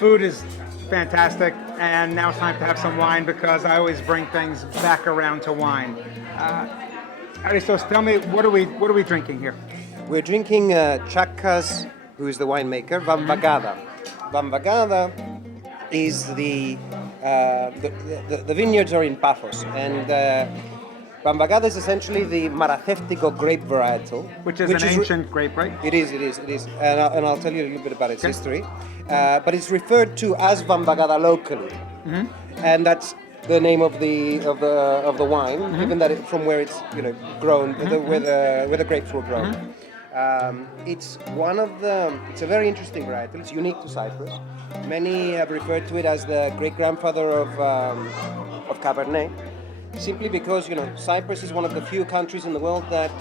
food is fantastic, and now it's time to have some wine because I always bring things back around to wine. Aristos, tell me, what are we drinking here? We're drinking Chakas, who is the winemaker, Vambagada. Vambagada is the vineyards are in Paphos, and Vambagada is essentially the Maratheftico grape varietal, Which is an ancient grape, right? It is, and I'll tell you a little bit about its history. But it's referred to as Vambagada locally, and that's the name of the wine, given that from where it's grown, where the grapes were grown. It's a very interesting varietal. It's unique to Cyprus. Many have referred to it as the great grandfather of Cabernet, simply because Cyprus is one of the few countries in the world that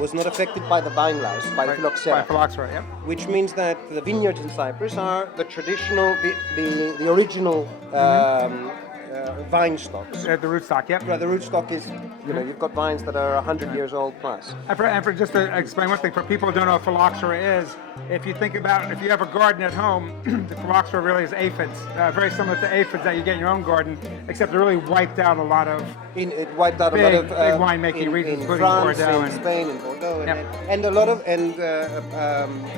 was not affected by the vine louse, by the phylloxera. By phylloxera, yeah. Which means that the vineyards in Cyprus are the traditional, the original vine stocks. The rootstock, yep. Right, the rootstock is, you've got vines that are 100 years old plus. And for just to explain one thing, for people who don't know what phylloxera is, if you have a garden at home, the phylloxera really is aphids, very similar to aphids that you get in your own garden, except it really wiped out a lot of big winemaking regions, in including France, Bordeaux in Spain, in Bordeaux, Yep. and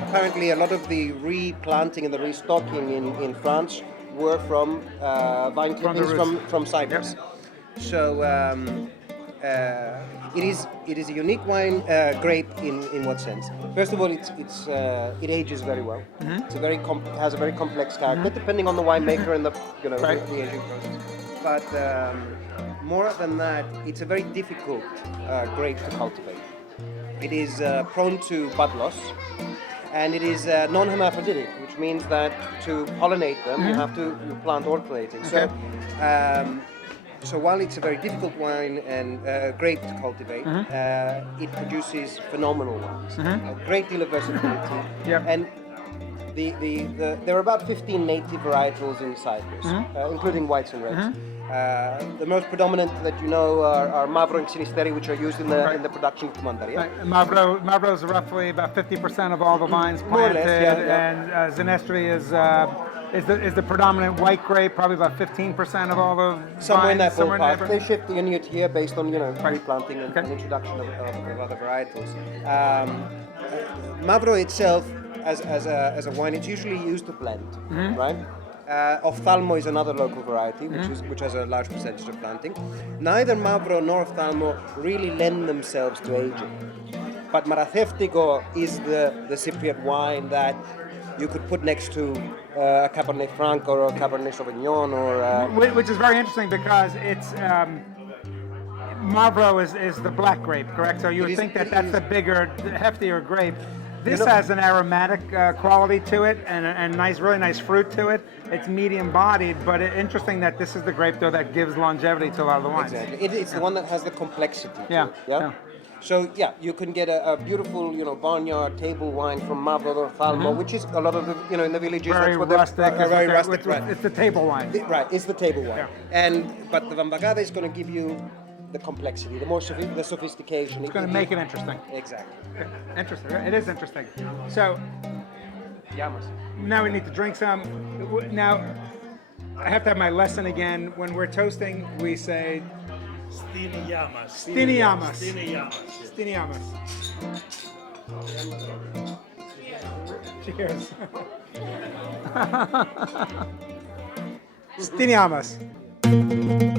apparently a lot of the replanting and the restocking in France were from vine clippings from Cyprus. Yep. So it is a unique wine grape in what sense? First of all, it ages very well. It's has a very complex character, depending on the winemaker and the aging process. But more than that, it's a very difficult grape to cultivate. It is prone to bud loss. And it is non-hermaphroditic, which means that to pollinate them, you have to plant alternating. Okay. So while it's a very difficult wine and grape to cultivate, it produces phenomenal wines. A great deal of versatility. Yep. And there are about 15 native varietals in Cyprus, including whites and reds. The most predominant that are Mavro and Sinisteri, which are used in the production of Koumandaria. Right. Mavro is roughly about 50% of all the vines planted, More or less, and Sinisteri is the predominant white grape, probably about 15% of all the somewhere vines. in that ballpark. They shift year to year based on replanting and introduction of other varietals. Mavro itself, as a wine, it's usually used to blend, right? Ophthalmo is another local variety, which has a large percentage of planting. Neither Mavro nor Ophthalmo really lend themselves to aging. But Maratheftico is the Cypriot wine that you could put next to a Cabernet Franc or a Cabernet Sauvignon which is very interesting because it's Mavro is the black grape, correct? So you would think that's a bigger, heftier grape. This has an aromatic quality to it and really nice fruit to it. It's medium bodied, but interesting that this is the grape though that gives longevity to a lot of the wines. Exactly. It's the one that has the complexity to it. Yeah. So you can get a beautiful barnyard table wine from Mavro or Ophthalmo, which is a lot of the in the villages. Very rustic. Very rustic, right? It's the table wine. It's the table wine. Yeah. But the Vambagada is going to give you the complexity, the sophistication. It's going to make it interesting. Exactly. Okay. Interesting. It is interesting. So now we need to drink some. Now I have to have my lesson again. When we're toasting, we say Stiniamas. Stiniamas. Stiniamas. Stiniamas. Cheers. Stiniamas.